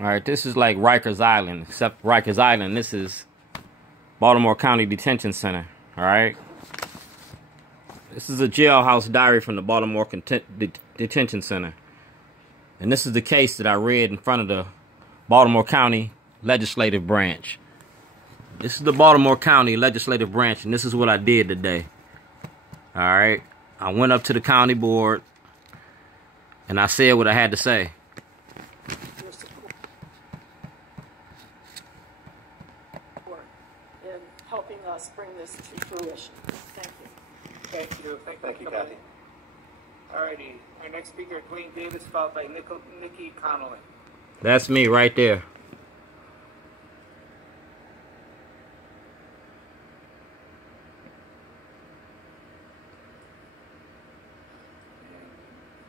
Alright, this is like Rikers Island, except Rikers Island, this is Baltimore County Detention Center. Alright? This is a jailhouse diary from the Baltimore Detention Center. And this is the case that I read in front of the Baltimore County Legislative Branch. This is the Baltimore County Legislative Branch, and this is what I did today. Alright? I went up to the county board, and I said what I had to say. In helping us bring this to fruition. Thank you. Thank you. Thank you, Kathy. Alrighty. Our next speaker, Dwayne Davis, followed by Nikki Connolly. That's me right there.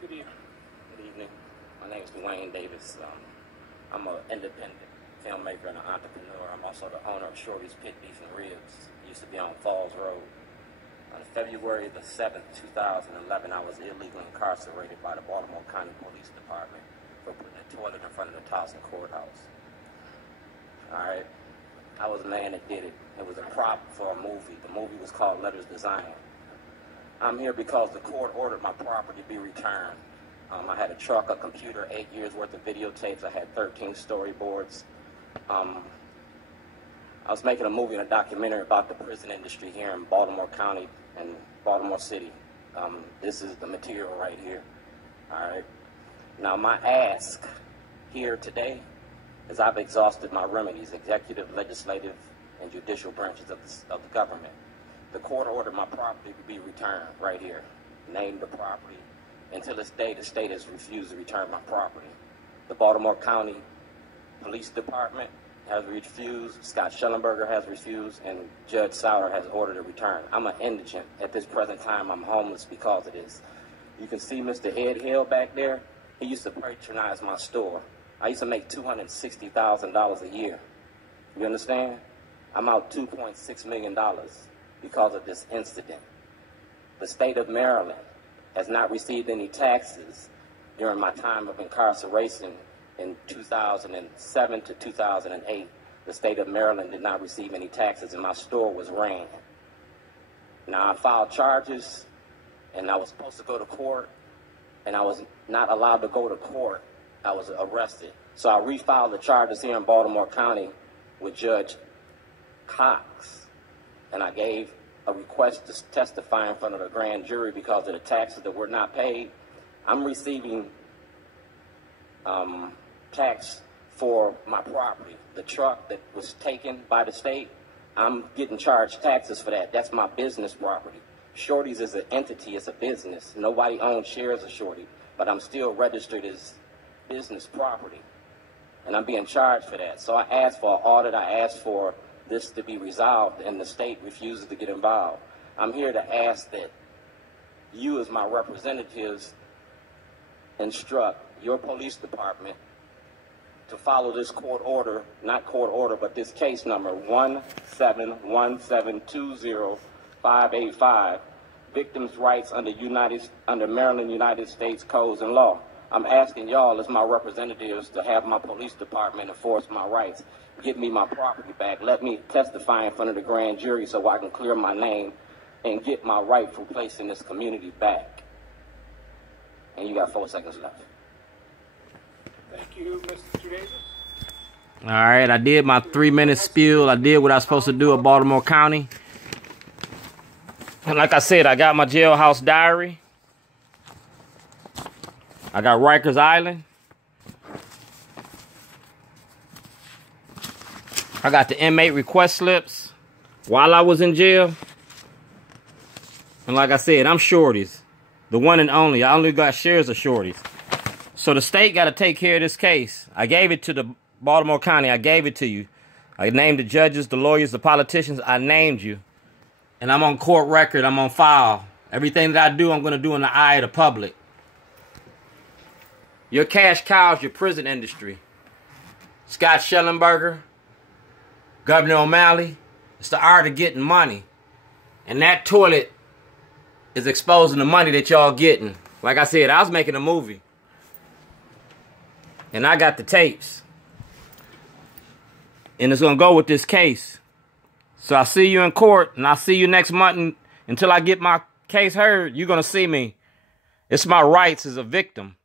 Good evening. Good evening. My name is Dwayne Davis. I'm an independent filmmaker and an entrepreneur. I'm also the owner of Shorty's Pit Beef and Ribs. It used to be on Falls Road. On February the 7th, 2011, I was illegally incarcerated by the Baltimore County Police Department for putting a toilet in front of the Towson Courthouse. Alright? I was the man that did it. It was a prop for a movie. The movie was called Letters Design. I'm here because the court ordered my property be returned. I had a truck, a computer, 8 years worth of videotapes. I had 13 storyboards. I was making a movie and a documentary about the prison industry here in Baltimore County and Baltimore City. This is the material right here. All right. Now my ask here today is I've exhausted my remedies, executive, legislative, and judicial branches of the government. The court ordered my property to be returned right here. Named the property. Until this day, the state has refused to return my property. The Baltimore County Police Department has refused, Scott Schellenberger has refused, and Judge Sauer has ordered a return. I'm an indigent. At this present time, I'm homeless because of this. You can see Mr. Ed Hill back there. He used to patronize my store. I used to make $260,000 a year. You understand? I'm out $2.6 million because of this incident. The state of Maryland has not received any taxes during my time of incarceration in 2007 to 2008. The state of Maryland did not receive any taxes and my store was ran. Now I filed charges and I was supposed to go to court and I was not allowed to go to court. I was arrested. So I refiled the charges here in Baltimore County with Judge Cox, and I gave a request to testify in front of the grand jury because of the taxes that were not paid. I'm receiving tax for my property. The truck that was taken by the state, I'm getting charged taxes for that. That's my business property. Shorty's is an entity, it's a business. Nobody owns shares of Shorty, but I'm still registered as business property. And I'm being charged for that. So I asked for an audit, I asked for this to be resolved, and the state refuses to get involved. I'm here to ask that you as my representatives instruct your police department to follow this court order, not court order, but this case number 171720585, victims' rights under Maryland United States codes and law. I'm asking y'all as my representatives to have my police department enforce my rights. Give me my property back. Let me testify in front of the grand jury so I can clear my name and get my rightful place in this community back. And you got 4 seconds left. Thank you, Mr. Davis. All right, I did my 3-minute spiel. I did what I was supposed to do at Baltimore County. And like I said, I got my jailhouse diary. I got Rikers Island. I got the inmate request slips while I was in jail. And like I said, I'm Shorty's. The one and only. I only got shares of Shorty's. So the state got to take care of this case. I gave it to the Baltimore County. I gave it to you. I named the judges, the lawyers, the politicians. I named you. And I'm on court record. I'm on file. Everything that I do, I'm going to do in the eye of the public. Your cash cows, your prison industry. Scott Schellenberger, Governor O'Malley. It's the art of getting money. And that toilet is exposing the money that y'all getting. Like I said, I was making a movie. And I got the tapes. And it's going to go with this case. So I see you in court, and I'll see you next month. And until I get my case heard, you're going to see me. It's my rights as a victim.